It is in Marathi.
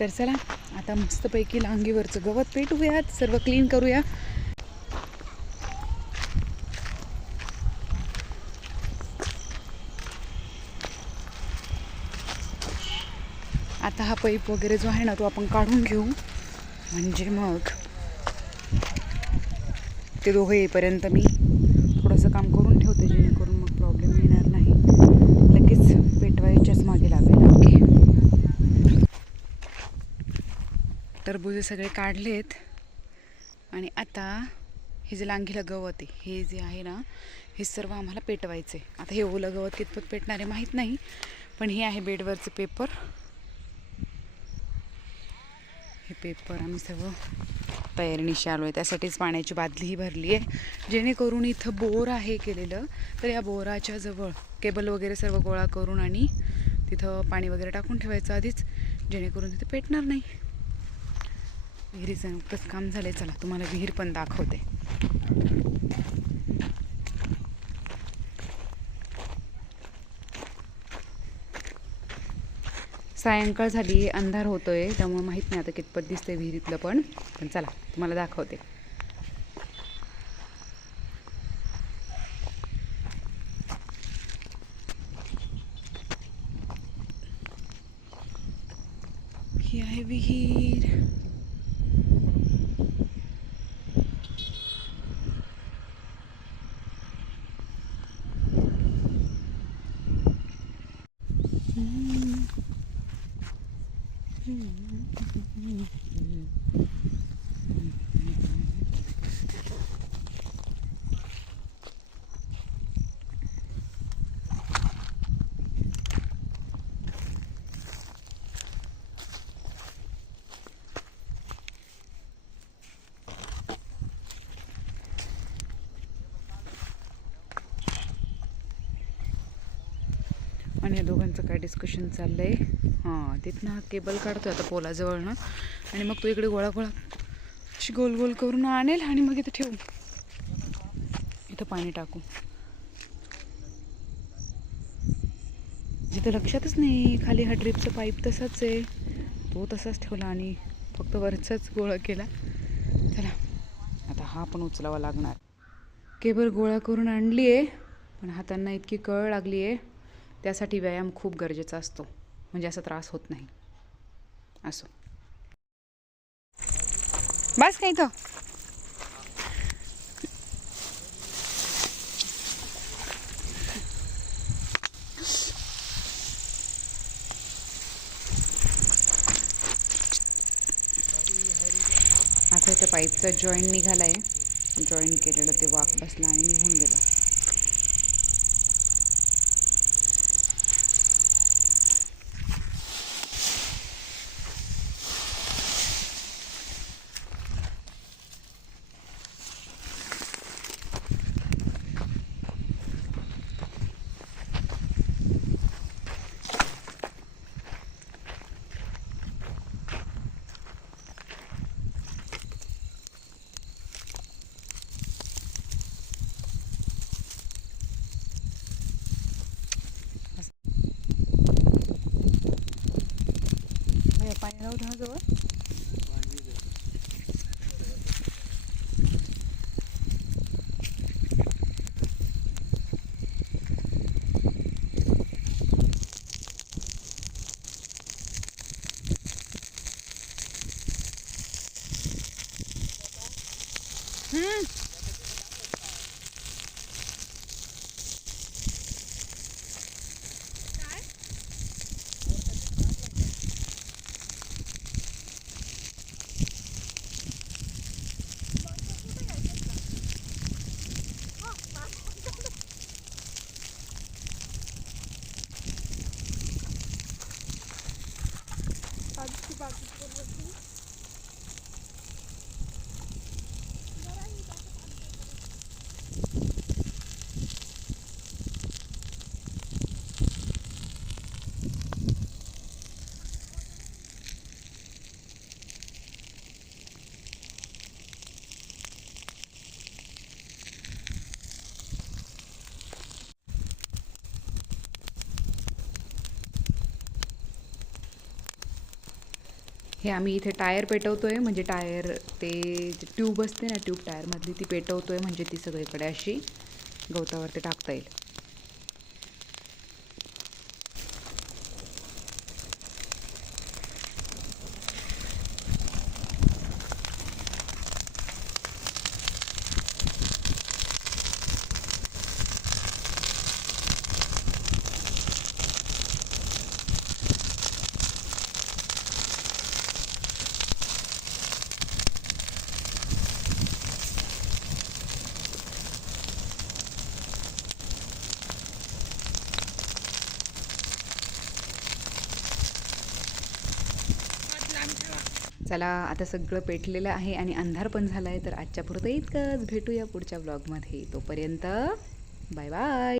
तर चला आता मस्तपैकी लांगीवरचं गवत पेटवूयात सर्व क्लीन करूया. आता हा पाईप वगैरे जो आहे ना तो आपण काढून घेऊ. म्हणजे मग ते दोघं येईपर्यंत मी थोडंसं काम करू ठेवते जेणेकरून मग प्रॉब्लेम येणार नाही लगेच पेटवायच्याच मागे लागेल ओके टरबुजे सगळे काढलेत. आणि आता हे जे लांगीला गवत आहे हे जे आहे ना हे सर्व आम्हाला पेटवायचे आता हे ओलं गवत कितपत पेटणार आहे माहीत नाही पण हे आहे बेडवरचं पेपर. हे पेपर आम्ही सर्व तयारीनिशी आलो आहे त्यासाठीच पाण्याची बादलीही भरली आहे. जेणेकरून इथं बोर आहे केलेलं तर या बोराच्या जवळ केबल वगैरे सर्व गोळा करून आणि तिथं पाणी वगैरे टाकून ठेवायचं आधीच जेणेकरून तिथे पेटणार नाही. विहिरीचं नुकतंच काम झालं चला तुम्हाला विहीर पण दाखवते. सायंकाळ झाली अंधार होतोय त्यामुळे माहीत नाही आता कितपत दिसतंय विहिरीतलं पण. पण चला तुम्हाला दाखवते. ही आहे विहीर. Mm-hmm. आणि या दोघांचं काय डिस्कशन चाललं आहे हां तिथनं हा केबल काढतो आता पोलाजवळनं. आणि मग तो इकडे गोळा गोळा. अशी गोल गोल करून आणेल आणि मग इथं ठेवू. इथं पाणी टाकू. जिथं लक्षातच नाही खाली हा ड्रिपचा पाईप तसाच आहे. तो तसाच ठेवला आणि फक्त वरचाच गोळा केला. चला आता हा पण उचलावा लागणार. केबल गोळा करून आणली आहे पण हातांना इतकी कळ लागली आहे त्यासाठी व्यायाम खूप गरजेचा असतो. म्हणजे असा त्रास होत नाही. असो. बस काही इथं? असं इथं पाईपचा जॉईंट निघाला आहे जॉईंट केलेलं ते वाक बसला आणि निघून गेलं. पाणी राहू दे हा जवळ हम्म. हे आम्ही इथे टायर पेटवतो आहे म्हणजे टायर ते ट्यूब असते ना ट्यूब टायरमधली ती पेटवतो आहे म्हणजे ती सगळीकडे अशी गवतावरती टाकता येईल. चला आता सगळं पेटलेलं आहे आणि अंधार पण झाला आहे तर आजच्या पुरतं इतकंच भेटूया पुढच्या ब्लॉगमध्ये तोपर्यंत बाय बाय